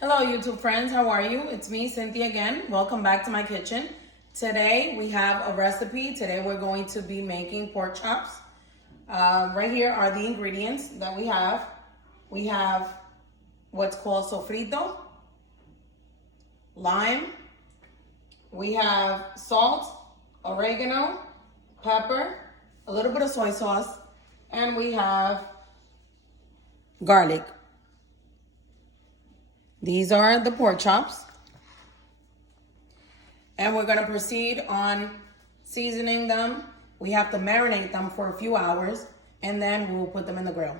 Hello YouTube friends, how are you? It's me, Cynthia again. Welcome back to my kitchen. Today we have a recipe. Today we're going to be making pork chops. Right here are the ingredients that we have. We have what's called sofrito, lime, we have salt, oregano, pepper, a little bit of soy sauce, and we have garlic. These are the pork chops. And we're gonna proceed on seasoning them. We have to marinate them for a few hours and then we'll put them in the grill.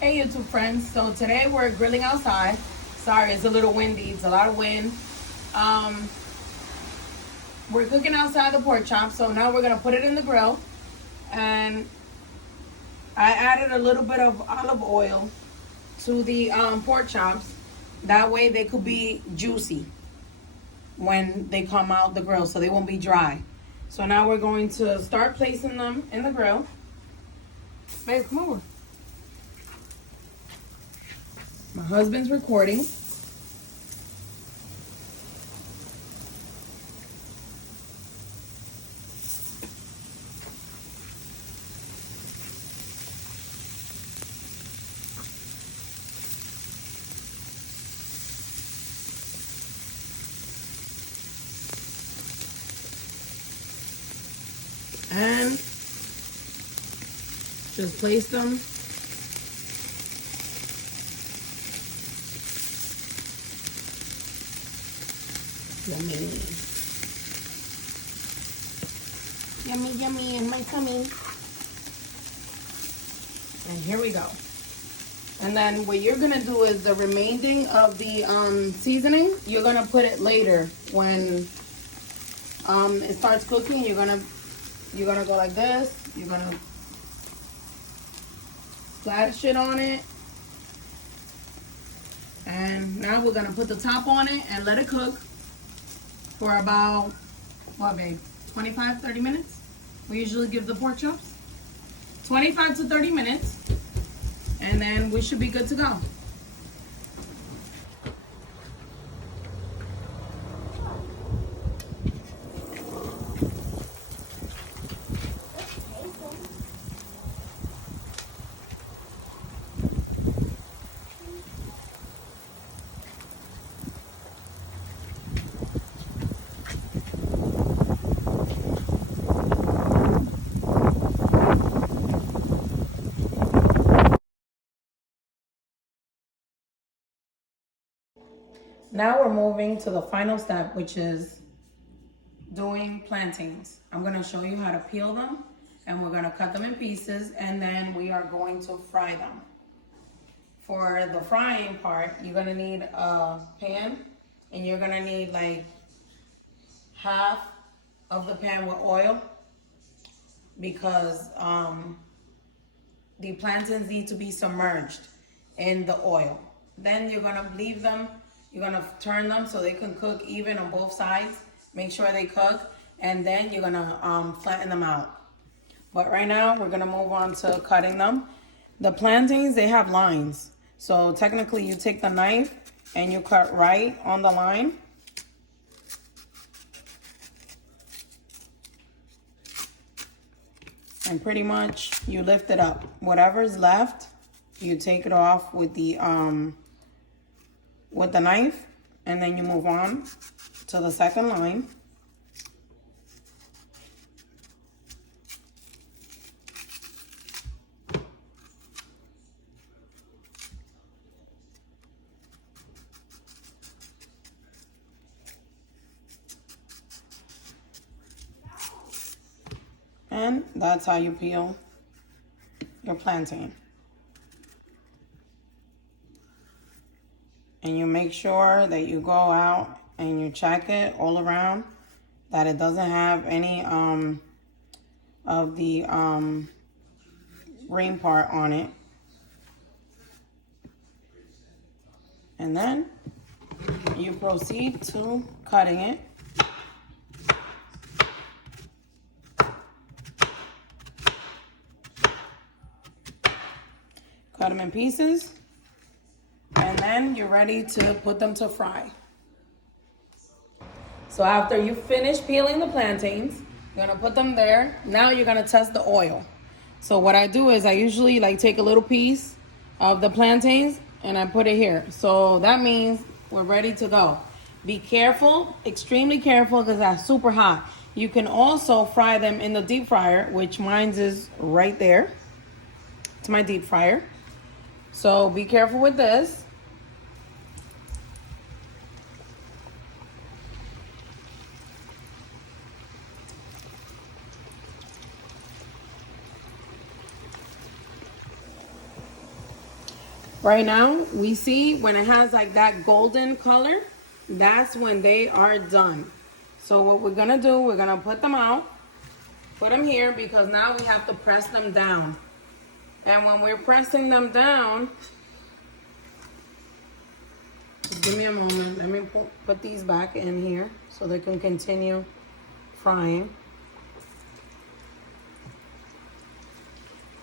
Hey YouTube friends, so today we're grilling outside. Sorry, it's a little windy, it's a lot of wind. We're cooking outside the pork chop, so now we're gonna put it in the grill. And I added a little bit of olive oil to the pork chops. That way they could be juicy when they come out the grill, so they won't be dry. So now we're going to start placing them in the grill. Babe, come over. My husband's recording. And just place them yummy. Yummy, yummy in my tummy. And here we go. And then what you're gonna do is the remaining of the seasoning, you're gonna put it later when it starts cooking. You're gonna go like this. You're gonna splash it on it. And now we're gonna put the top on it and let it cook for about, what babe, 25, 30 minutes? We usually give the pork chops. 25 to 30 minutes. And then we should be good to go. Now we're moving to the final step, which is doing plantains. I'm gonna show you how to peel them and we're gonna cut them in pieces and then we are going to fry them. For the frying part, you're gonna need a pan and you're gonna need like half of the pan with oil because the plantains need to be submerged in the oil. Then you're gonna leave them. You're gonna turn them so they can cook even on both sides. Make sure they cook, and then you're gonna flatten them out. But right now, we're gonna move on to cutting them. The plantains, they have lines. So technically, you take the knife and you cut right on the line. And pretty much, you lift it up. Whatever's left, you take it off with the knife, and then you move on to the second line. And that's how you peel your plantain. And you make sure that you go out and you check it all around, that it doesn't have any of the green part on it. And then you proceed to cutting it. Cut them in pieces, and then you're ready to put them to fry. So after you finish peeling the plantains, you're gonna put them there. Now you're gonna test the oil. So what I do is I usually take a little piece of the plantains and I put it here. So that means we're ready to go. Be careful, extremely careful, because that's super hot. You can also fry them in the deep fryer, which mine is right there. It's my deep fryer. So be careful with this. Right now, we see when it has that golden color, that's when they are done. So what we're gonna do, we're gonna put them out, put them here, because now we have to press them down. And when we're pressing them down, just give me a moment. Let me put these back in here so they can continue frying.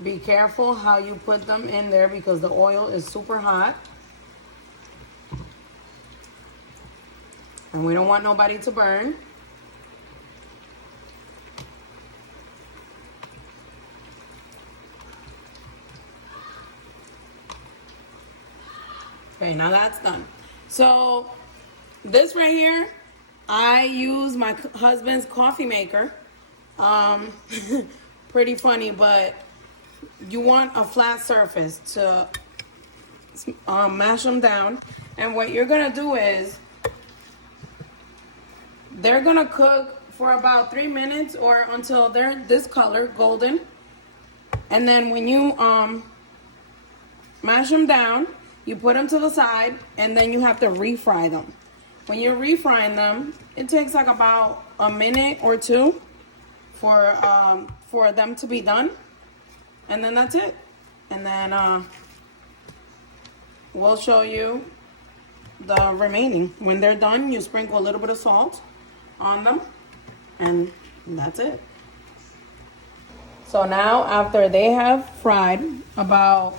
Be careful how you put them in there because the oil is super hot. And we don't want nobody to burn. Okay, now that's done. So this right here, I use my husband's coffee maker. Pretty funny, but you want a flat surface to mash them down. And what you're gonna do is, they're gonna cook for about 3 minutes or until they're this color, golden. And then when you mash them down, you put them to the side, and then you have to refry them. When you're refrying them, it takes about a minute or two for them to be done. And then that's it. And then we'll show you the remaining. When they're done, you sprinkle a little bit of salt on them, and that's it. So now, after they have fried about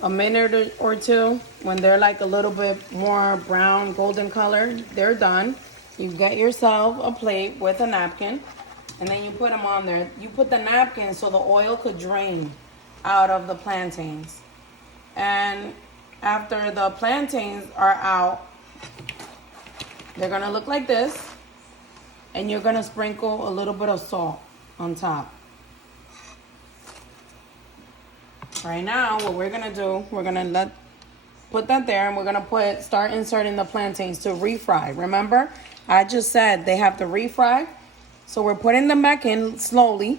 a minute or two, when they're a little bit more brown, golden color, they're done. You get yourself a plate with a napkin, and then you put them on there. You put the napkin so the oil could drain out of the plantains. And after the plantains are out, they're gonna look like this, and you're gonna sprinkle a little bit of salt on top. Right now, what we're gonna do, we're gonna put that there, and we're gonna start inserting the plantains to refry. Remember, I just said they have to refry. So we're putting them back in slowly.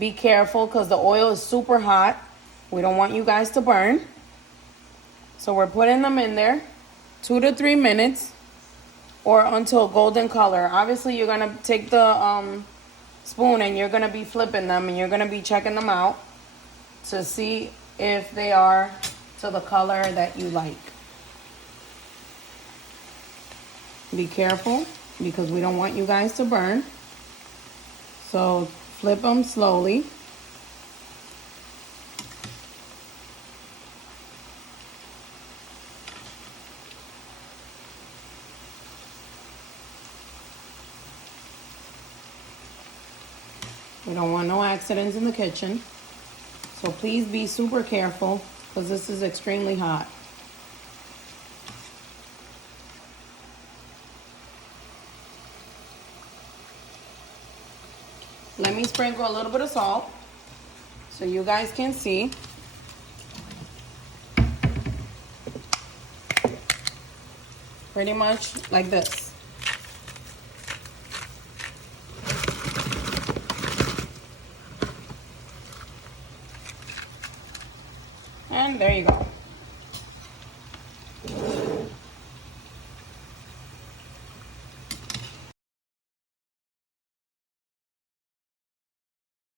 Be careful because the oil is super hot. We don't want you guys to burn. So we're putting them in there 2 to 3 minutes or until golden color. Obviously, you're gonna take the spoon and you're gonna be flipping them, and you're gonna be checking them out to see if they are to the color that you like. Be careful because we don't want you guys to burn. So flip them slowly. We don't want no accidents in the kitchen. So please be super careful because this is extremely hot. Let me sprinkle a little bit of salt so you guys can see. Pretty much like this. And there you go.